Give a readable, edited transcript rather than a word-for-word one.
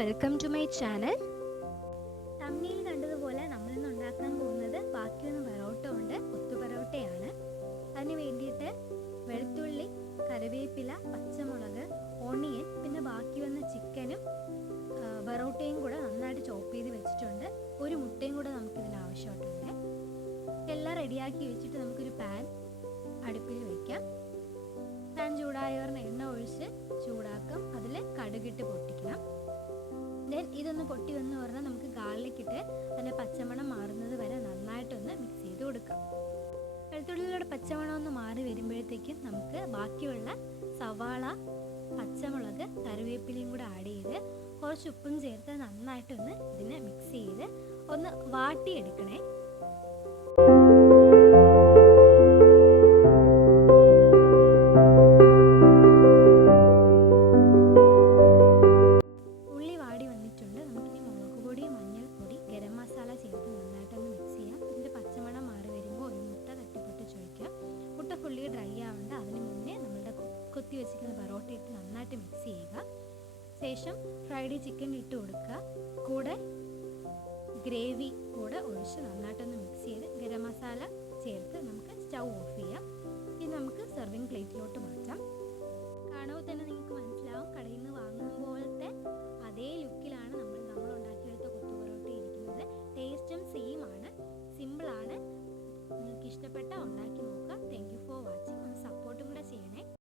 Welcome to my channel. തമ്മിൽ കണ്ടതുപോലെ നമ്മളിന്ന് ഉണ്ടാക്കാൻ പോകുന്നത് ബാക്കിയൊന്ന് പൊറോട്ട കൊണ്ട് കൊത്തു പൊറോട്ടയാണ്. അതിന് വേണ്ടിയിട്ട് വെളുത്തുള്ളി, കറിവേപ്പില, പച്ചമുളക്, ഓണിയൻ, പിന്നെ ബാക്കി വന്ന ചിക്കനും പൊറോട്ടയും കൂടെ നന്നായിട്ട് ചോപ്പ് ചെയ്ത് വെച്ചിട്ടുണ്ട്. ഒരു മുട്ടയും കൂടെ നമുക്കിതിന് ആവശ്യമായിട്ടുണ്ട്. എല്ലാം റെഡിയാക്കി വെച്ചിട്ട് നമുക്കൊരു പാൻ അടുപ്പിൽ വയ്ക്കാം. പാൻ ചൂടായവറിന് എണ്ണ ഒഴിച്ച് ചൂടാക്കാം. അതിൽ കടുകിട്ട് പൊട്ടിക്കണം. ദെൻ ഇതൊന്ന് പൊട്ടി വന്ന് പറഞ്ഞാൽ നമുക്ക് ഗാർലിക് ഇട്ട് അതിൻ്റെ പച്ചമണം മാറുന്നത് വരെ നന്നായിട്ടൊന്ന് മിക്സ് ചെയ്ത് കൊടുക്കാം. വെളുത്തുള്ളിയുടെ പച്ചമണം ഒന്ന് മാറി വരുമ്പോഴത്തേക്കും നമുക്ക് ബാക്കിയുള്ള സവാള, പച്ചമുളക്, കറിവേപ്പിലയും കൂടെ ആഡ് ചെയ്ത് കുറച്ച് ഉപ്പും ചേർത്ത് നന്നായിട്ടൊന്ന് ഇതിനെ മിക്സ് ചെയ്ത് ഒന്ന് വാട്ടിയെടുക്കണേ. ഉള്ളി വാടി വന്നിട്ടുണ്ട്. നമുക്കിനി മുളക് പൊടി, മഞ്ഞൾപ്പൊടി, ഗരം മസാല ചേർത്ത് നന്നായിട്ടൊന്ന് മിക്സ് ചെയ്യാം. ഇതിൻ്റെ പച്ചമണം മാറി വരുമ്പോൾ ഒരു മുട്ട തട്ടിപ്പൊട്ട് ചോദിക്കാം. മുട്ട ഫുള്ളി ഡ്രൈ ആവേണ്ട. അതിന് മുന്നേ നമ്മളുടെ കൊത്തി വെച്ചിരിക്കുന്ന പൊറോട്ട ഇട്ട് നന്നായിട്ട് മിക്സ് ചെയ്യുക. ശേഷം ഫ്രൈഡ് ചിക്കൻ ഇട്ട് കൊടുക്കുക. കൂടെ ഗ്രേവി കൂടെ ഒഴിച്ച് നന്നായിട്ട്